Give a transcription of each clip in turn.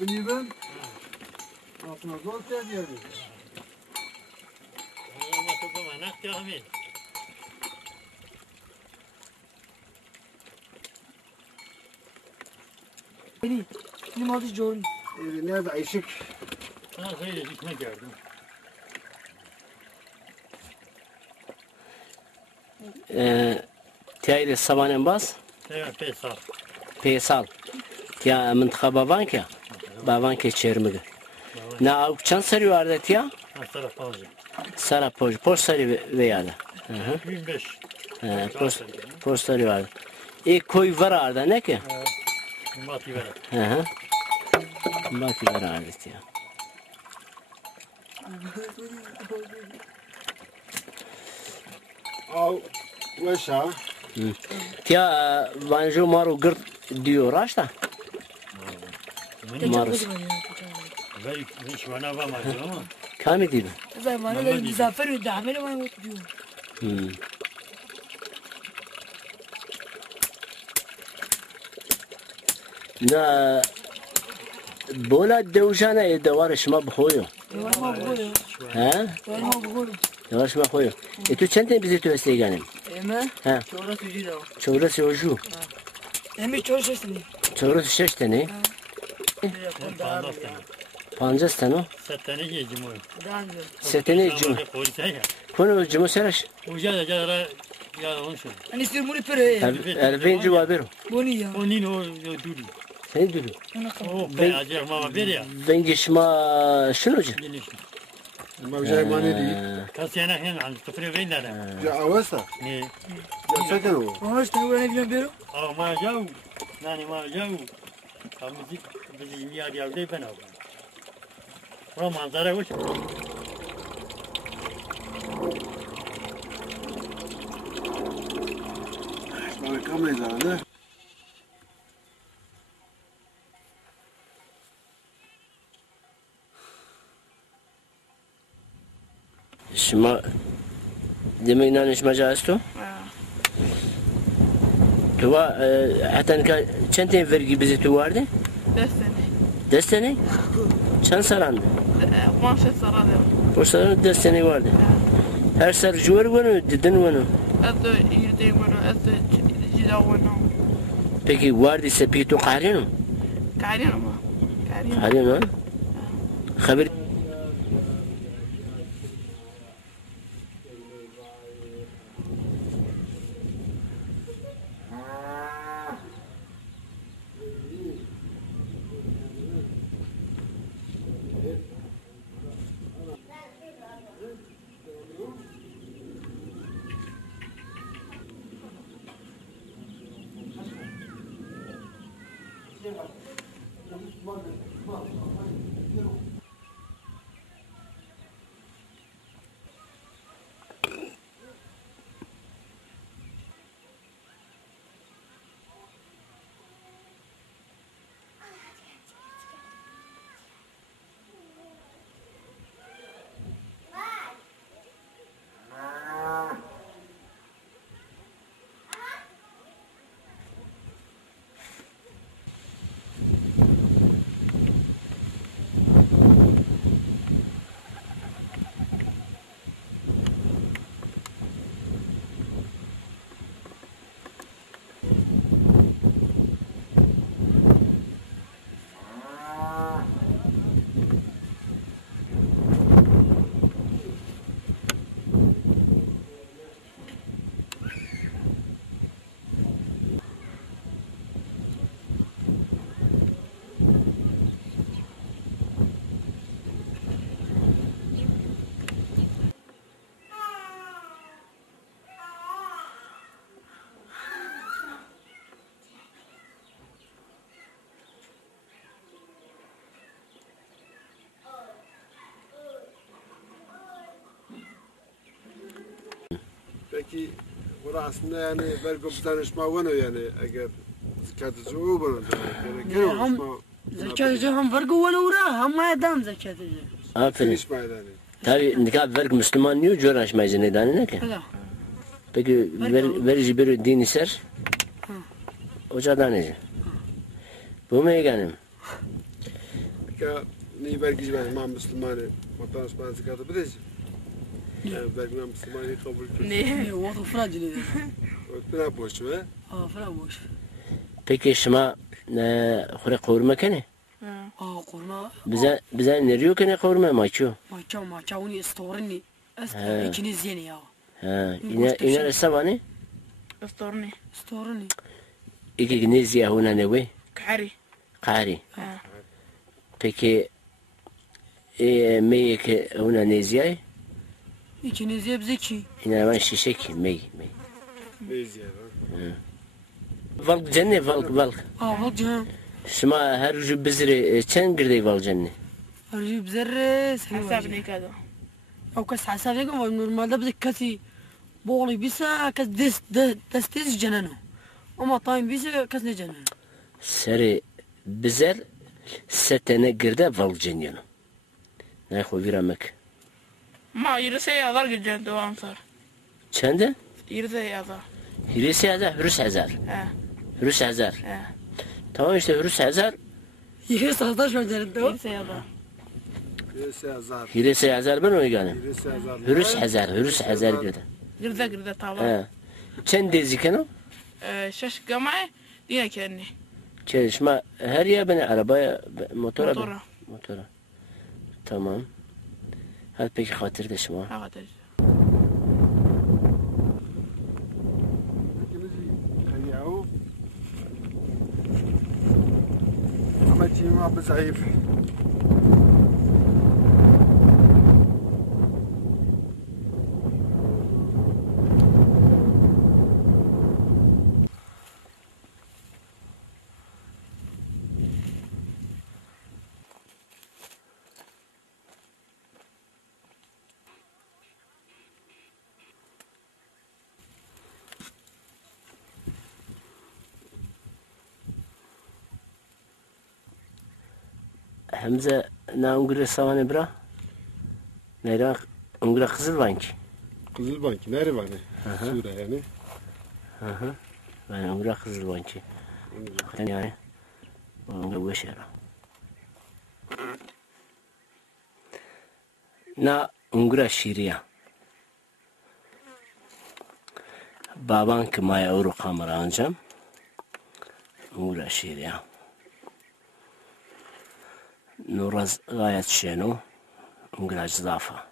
Biniyorum. Altına zor geldi. Beni, benim adı Jordan. Nerede eşik? Ha, hayır, ekmek gördüm. تیاری سوانم باز Evet, Faysal. پیسال تیا منطقه بابان که چرمده نه او چند سری وارده تیا Hastara fazla. سرا پوش سری ویاده 25. پوش سری وارده ای کوی ورارده نه که Mati ver. باکی ورارده تیا Al. Veşa. تیا وانجو مارو گرد دیو راشتا ماروس Ve hiç bana bakmadı ama. کامی دیدن Zamanı da misafir ve dahmeli var mı diyor. نه بولا دوجانه دوارش ما بخویو Var mı bugülü? ها Var mı bugülü? دوارش ما خویو تو چند تن بیزی تو استیگانیم Eme? ها Çoğra tücü de o. چورس یوجو Eme çoğra sesini. چورس شش تنی پانزده تنو Settene yiyeceğim onu. ستنی جمو Polise ya. کنو جمو سرش Uca da cadara ya onu söyle. Hani sürmünü pere. البین جو بابیرو Bu ne ya? O nino o duri. سنی دلو Ona kal. O be acayip mama bir ya. بنگش ما شنو جا Gelişim. Mavcay mani değil. Kasiyana hen an sıfır veynler. Ya avasa. Ne? Ya sakın o. Ama işte bu ne bilmem bero. Ama ma jav. Nani ma jav. Kamizi bizi miyar yavde ben av. Bura manzara hoş. Bana kamayız arada. شما دمی نانش مجاز تو تو حتی که چند تین فرقی بیزی تو وارده 5 sene. دستنی چند سالانده 12 sene. پشت سالان دستنی وارده هر سر جور ونو دیدن ونو Adı yirde bunu, adı cila bunu. پکی واردی سپی تو قهرینو Karin ama. Karin. قهرینو خبر Peki bu aslında yani belki bir danışma var yani eğer zikâtıcı o bana gerekir Zekâtıcı hem vergi wana ura hem maydam zekâtıcı. آفرین iş maydani. Tabii nikah verk Müslüman niye coğraş mecini dani ne ki? هذا Peki verici bir din iser? Oca daneci. Bu mu yeganim? Ka ni belki ben ma Müslümanı vatan Osmanlı zikatı bir de. Yani belki ben Müslümanı kabul ediyorum. Ne? وضع فراج اللي Ötmene boş ve فراج وش Peki şuma kure kavurma kene? قرنا Bize neriyor kene kavurma maçıyor. ما تشاوني استورني ها. إيكني زين يا Ha, iner sabani? اسطورني استورني İki gniz yahuna nevi? كحري Kari. ها Peki mey ki huna neziyay? إيكني زي بزكي İner ben şişek mey. neyiz ya. Valk cennet valk. وجهه Şuma her ucu bizri çen girdey valk cennet. أرجيب زر حسابني كذا أو كاس حساب لكم نورمال ده بدك كاسي بولي بيسا كاس دستيز جنانه أما طايم بيسا كاس نجنانه Seri bizer setene girde valk cennet. Ne koy viramek. ما يرسي يا جنتو أنصار Çende? يرسي يا Hirisi hazar, hürüs hazar. ها Hürüs hazar. ها Tamam işte hürüs hazar. يخير 16 من جنانه يرسي يا Birisi azar. Hirisi hazar ben o yani. Birisi azar. Hürüs hazar girde. قرده طاوة Ha. Çen deziken o? شاش قمعي دينا كأني Çalışma her yer beni arabaya motora. موتورة Motora. Tamam. Hadi peki hatır da şuma. هذا خليعو عملتي ما بزعيف Hamza na ungure savane bra. Neyra ungure kızıl banki. Kızılbank nere var ne? Sure yani. Ben ungure kızıl banki. Yani ungure veşera. Na ungure şiriya. Baban ki maya euro kamera ancam. Ungure şiriya. Nuraz gayet şenu. Ungure zafa.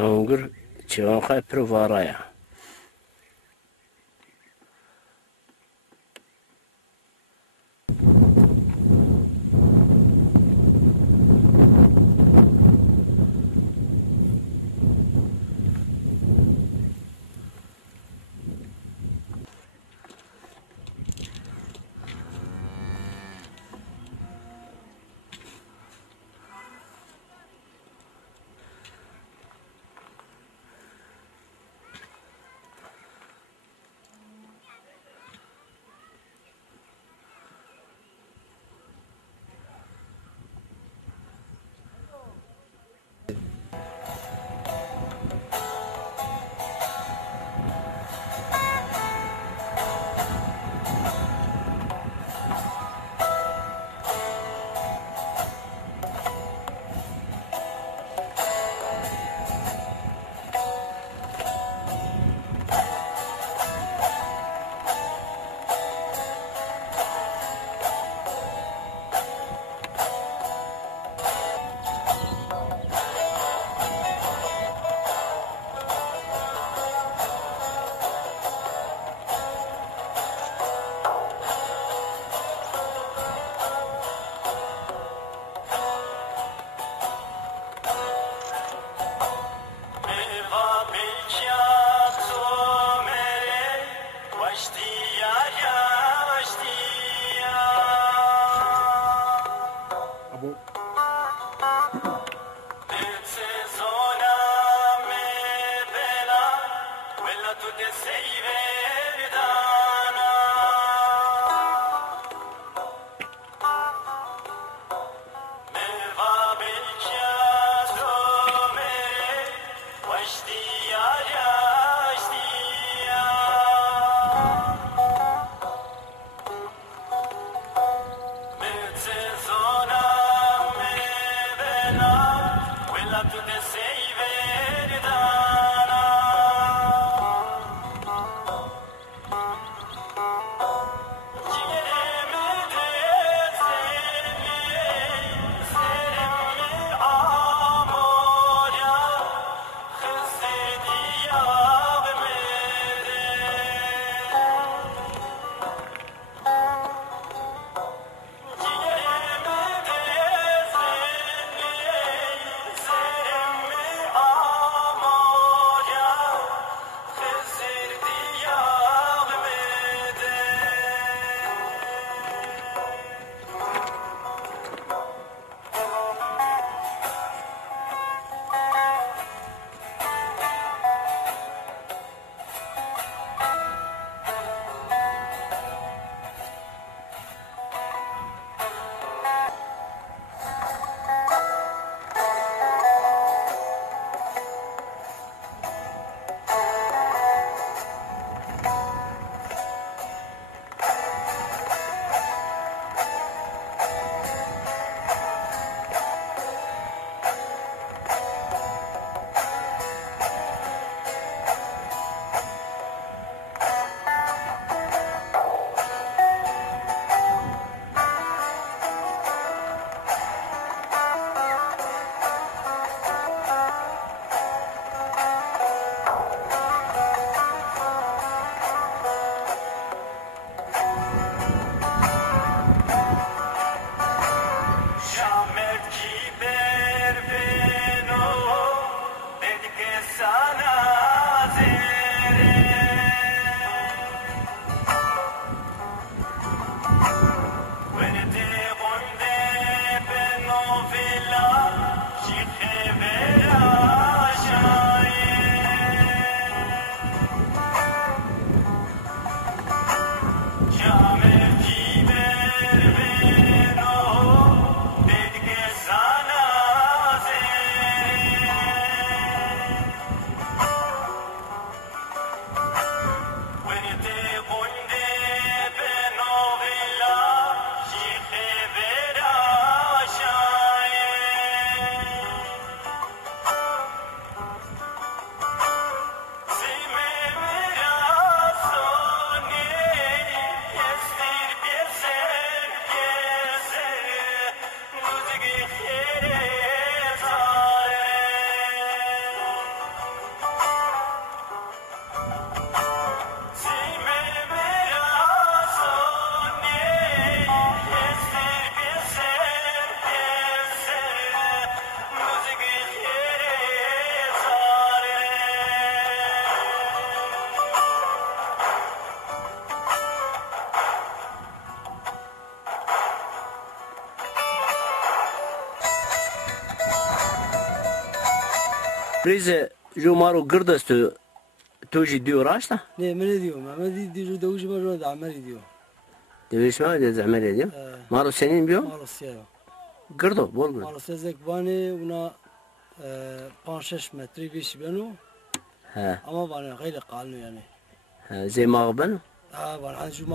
Ungur çevan kay provaraya. bu. Rize Jumaro Gırdastu توجي ديو راشتا؟ Ne ne diyor? Mehmet diyor da ucu var da Amer diyor. Deviş mi öyle zamir ediyor? Maro senin biyo? Malasya. Gırdo bol bol. Malasya zekbani una 5-6 metre beş beno. Ha. Ama bana gayri kalmıyor yani. Ha zey mağben? Ha bana şu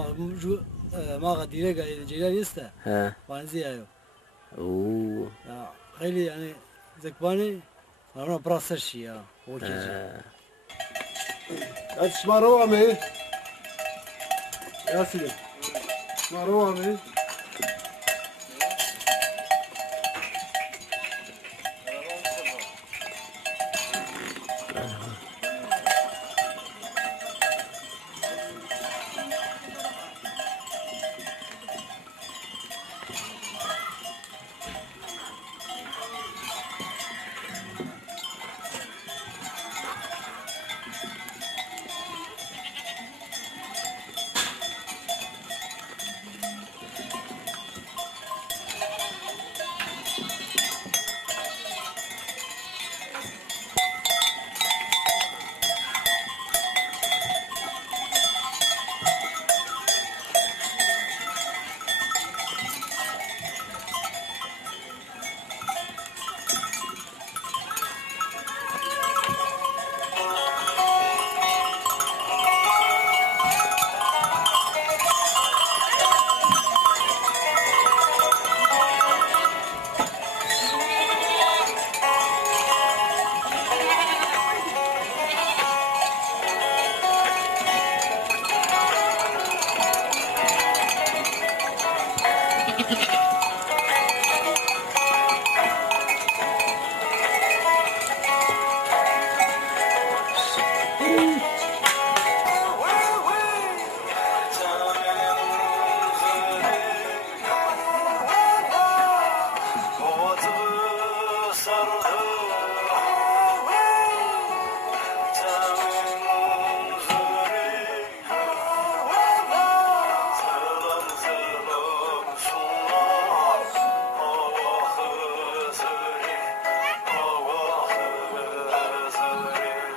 mağa direkt gayri iste. Ha. Bana ziyayo. Oo. Ya gayri yani zekbani ona brasır şey ya. O gece. اسمارو عمي يا سيدي اسمارو عمي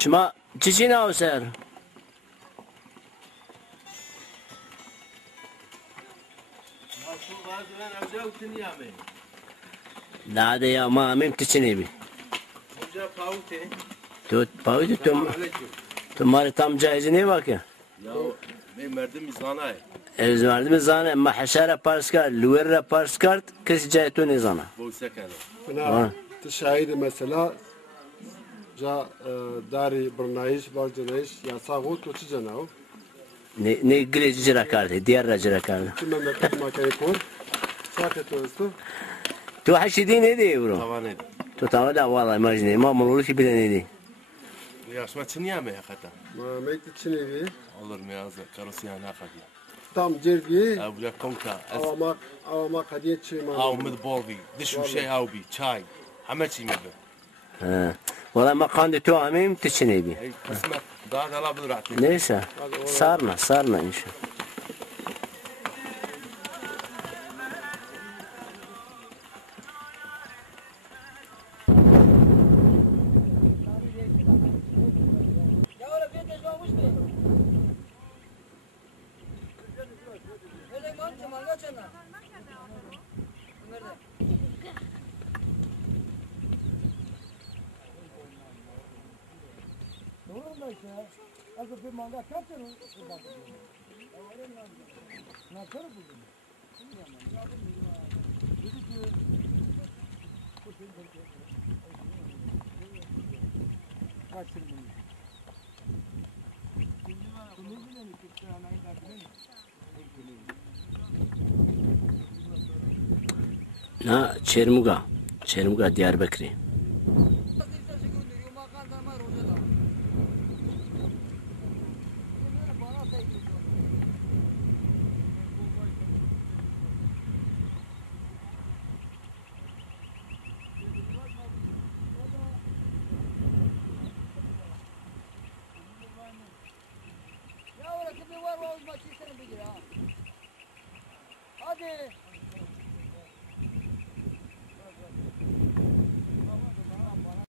Çima çiçi ne ser? Dade ya ma amim tiçini bi. Tu pauti tu mari tam caizi ne bak ya? Ya ben merdim izana. Ez verdim zana ama haşara parskar, luerra parskart kız caitu ne zana. Bu sekene. Buna tişahidi mesela ca dari bırnayış, balcınayış, yasağı kötü canav. Ne gileci cirakardı, diğer racirakardı. Tüm memleket makayı kur. Sakat olsun. Tu haşidi ne diye bro? Tavan ed. Tu tamam da vallahi imagine ma mululu ki bile ne diye. Ya şma çiniya mı hakata? Mehmet için evi. Olur mu ya karosiya ne hakati? Tam cergi. Abu ya konka. Avama kadiye çıyma. Av mid bolvi. Dişu şey av bi. Çay. Hamaçi mi be? Valla ma kandı tu amim tiçini bi. Ey kısmet. Daha da la bırak. Neyse. Sarna inşallah. Na Çermuga Diyarbakır'ı. Hadi.